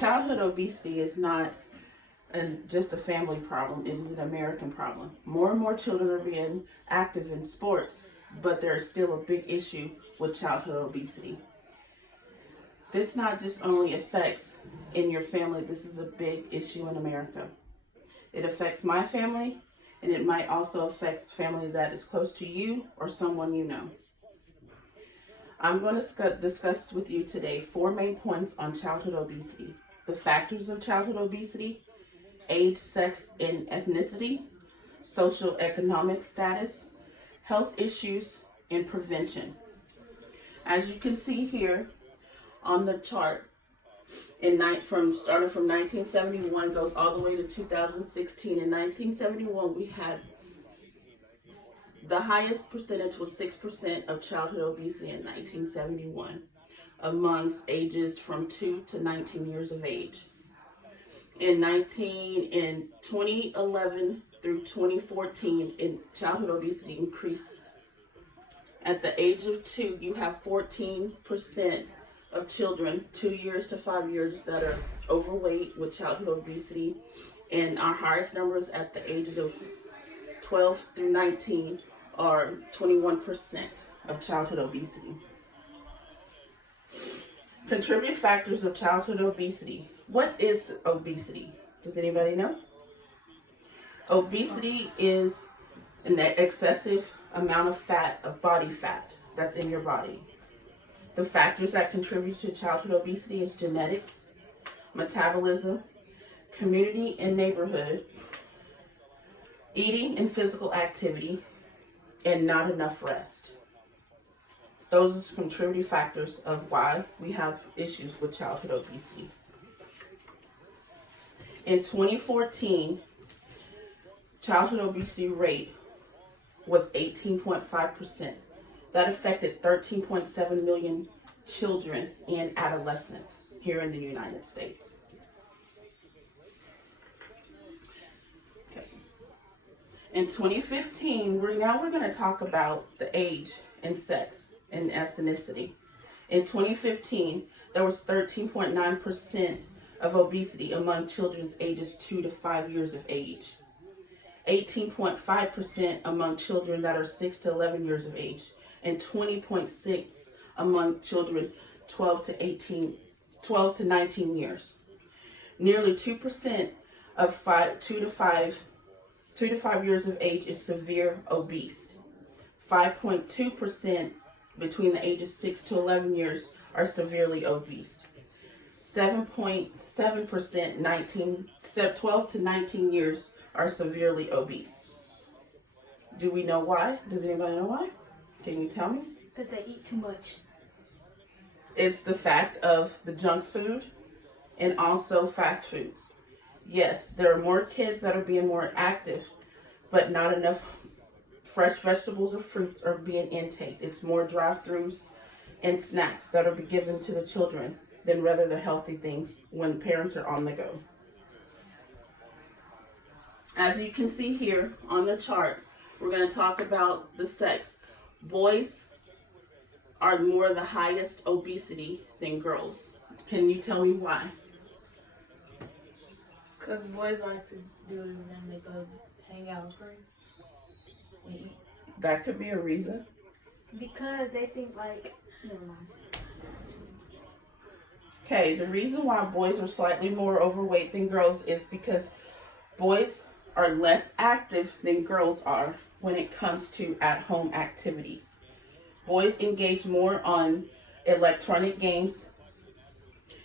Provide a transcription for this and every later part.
Childhood obesity is not just a family problem, it is an American problem. More and more children are being active in sports, but there is still a big issue with childhood obesity. This not just only affects in your family, this is a big issue in America. It affects my family, and it might also affect family that is close to you or someone you know. I'm going to discuss with you today 4 main points on childhood obesity: the factors of childhood obesity, age, sex, and ethnicity, social economic status, health issues, and prevention. As you can see here on the chart, starting from 1971 goes all the way to 2016. In 1971, we had the highest percentage was 6% of childhood obesity in 1971 amongst ages from 2 to 19 years of age. In 2011 through 2014, childhood obesity increased. At the age of 2, you have 14% of children 2 years to 5 years that are overweight with childhood obesity, and our highest numbers at the ages of 12 through 19 are 21% of childhood obesity. Contributing factors of childhood obesity. What is obesity? Does anybody know? Obesity is an excessive amount of fat, of body fat, that's in your body. The factors that contribute to childhood obesity is genetics, metabolism, community and neighborhood, eating and physical activity, and not enough rest. Those are contributing factors of why we have issues with childhood obesity. In 2014, childhood obesity rate was 18.5%. That affected 13.7 million children and adolescents here in the United States. Okay. In 2015, we're going to talk about the age and sex and ethnicity. In 2015, there was 13.9% of obesity among children ages 2 to 5 years of age. 18.5% among children that are 6 to 11 years of age, and 20.6% among children 12 to 19 years. Nearly 2% of 2 to 5 years of age is severe obese. 5.2% between the ages 6 to 11 years are severely obese. 7.7% 12 to 19 years are severely obese. Do we know why? Does anybody know why? Can you tell me? Because they eat too much. It's the fact of the junk food and also fast foods. Yes, there are more kids that are being more active, but not enough fresh vegetables or fruits are being intaked. It's more drive-thrus and snacks that are given to the children than rather the healthy things when parents are on the go. As you can see here on the chart, we're going to talk about the sex. Boys are more the highest obesity than girls. Can you tell me why? Because boys like to do it when they go hang out with friends and eat. That could be a reason. Because they think like, never mind. Okay, the reason why boys are slightly more overweight than girls is because boys are less active than girls are when it comes to at-home activities. Boys engage more on electronic games.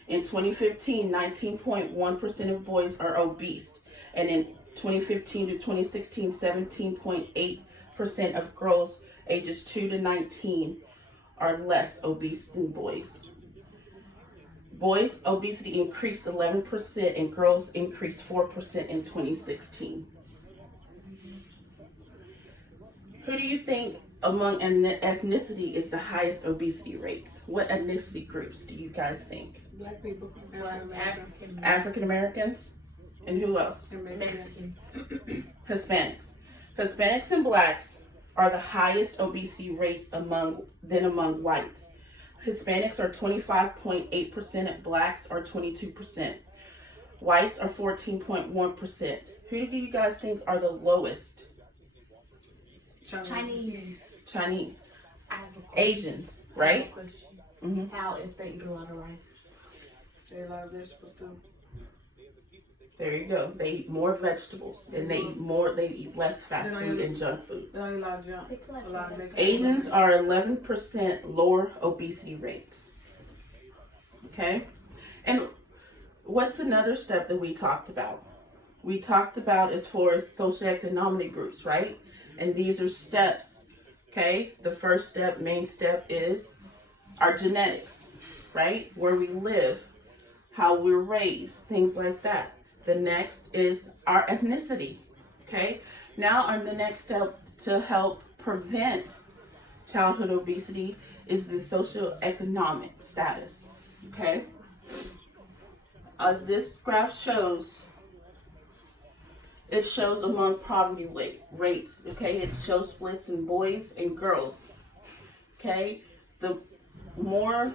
In 2015, 19.1% of boys are obese, and in 2015 to 2016, 17.8% of girls ages 2 to 19 are less obese than boys. Boys' obesity increased 11% and girls increased 4% in 2016. Who do you think among ethnicity is the highest obesity rates? What ethnicity groups do you guys think? Black people. African Americans? And who else? Mexicans. Hispanics. Hispanics and blacks are the highest obesity rates among whites. Hispanics are 25.8%, blacks are 22%. Whites are 14.1%. Who do you guys think are the lowest? Chinese. Chinese. I have a question. Asians, I right? have a question. Mhm. How if they eat a lot of rice? They a lot of vegetables too. There you go. They eat more vegetables and they eat less fast food and junk foods. They don't eat a lot of junk. They feel like A lot of they- Mexican Asians food. are 11% lower obesity rates. Okay? And what's another step that we talked about? We talked about as far as socioeconomic groups, right? And these are steps. Okay? The first step, main step, is our genetics, right? Where we live, how we're raised, things like that. The next is our ethnicity. Okay? Now, on the next step to help prevent childhood obesity is the socioeconomic status. Okay? As this graph shows, it shows among poverty rates. Okay? It shows splits in boys and girls. Okay? The more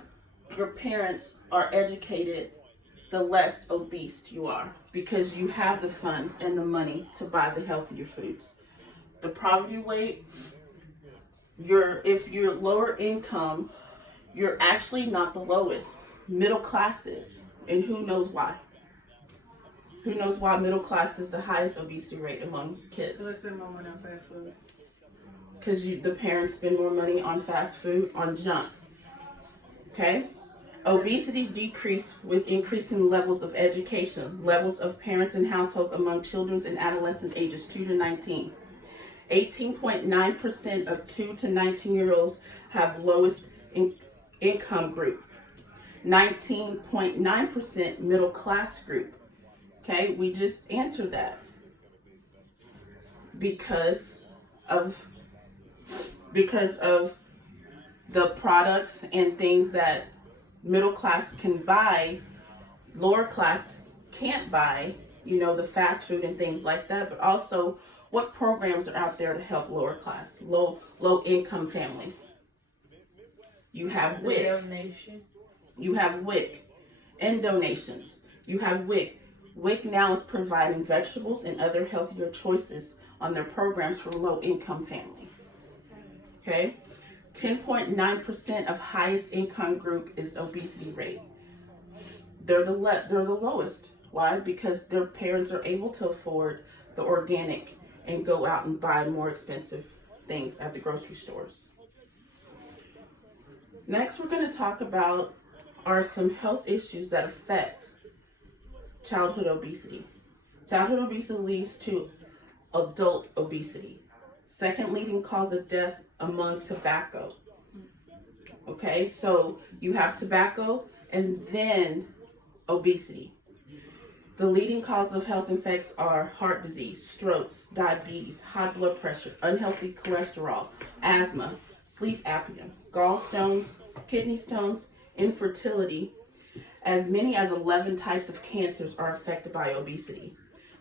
your parents are educated, the less obese you are because you have the funds and the money to buy the healthier foods. The poverty rate, if you're lower income, you're actually not the lowest. Middle class is, and who knows why? Who knows why middle class is the highest obesity rate among kids? Because they spend more money on fast food. Because the parents spend more money on fast food, on junk. Okay? Obesity decreased with increasing levels of education, levels of parents and household among children and adolescents ages 2 to 19. 18.9% of 2 to 19-year-olds have lowest income group. 19.9% middle class group. Okay, we just answered that because of the products and things that middle class can buy, lower class can't buy, the fast food and things like that, but also what programs are out there to help lower class, low income families. You have WIC. Donation. You have WIC and donations. You have WIC. WIC now is providing vegetables and other healthier choices on their programs for low income families. Okay? 10.9% of highest income group is obesity rate. They're the lowest. Why? Because their parents are able to afford the organic and go out and buy more expensive things at the grocery stores. Next, we're going to talk about some health issues that affect childhood obesity. Childhood obesity leads to adult obesity. Second leading cause of death among tobacco. Okay, so you have tobacco and then obesity. The leading cause of health effects are heart disease, strokes, diabetes, high blood pressure, unhealthy cholesterol, asthma, sleep apnea, gallstones, kidney stones, infertility. As many as 11 types of cancers are affected by obesity.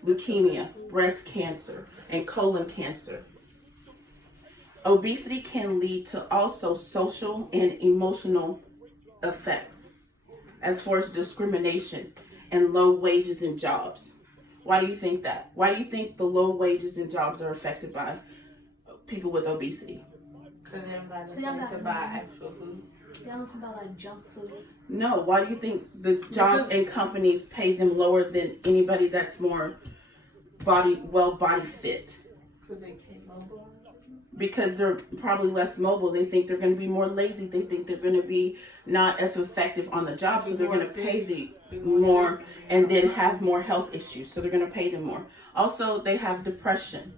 Leukemia, breast cancer, and colon cancer. Obesity can lead to also social and emotional effects as far as discrimination and low wages in jobs. Why do you think that? Why do you think the low wages in jobs are affected by people with obesity? Because they don't got money to buy actual food. They don't come about like junk food. No, why do you think the jobs and companies pay them lower than anybody that's more body fit? Because they can't mobilize. Because they're probably less mobile. They think they're going to be more lazy. They think they're going to be not as effective on the job, so they're going to pay the more and then have more health issues. So they're going to pay them more. Also, they have depression.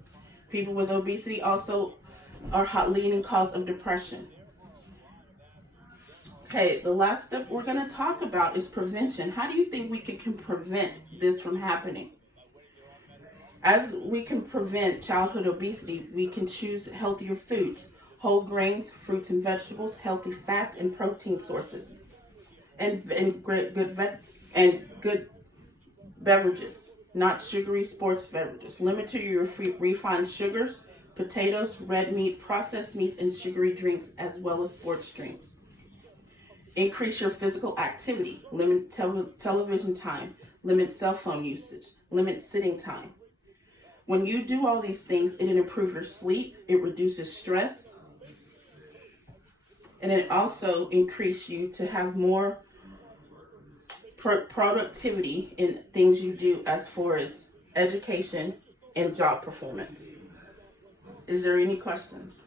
People with obesity also are leading cause of depression. Okay, the last step we're going to talk about is prevention. How do you think we can prevent this from happening? As we can prevent childhood obesity, we can choose healthier foods, whole grains, fruits and vegetables, healthy fats and protein sources, and good beverages, not sugary sports beverages. Limit to your refined sugars, potatoes, red meat, processed meats, and sugary drinks, as well as sports drinks. Increase your physical activity. Limit television time. Limit cell phone usage. Limit sitting time. When you do all these things, it improves your sleep. It reduces stress. And it also increases you to have more productivity in things you do as far as education and job performance. Is there any questions?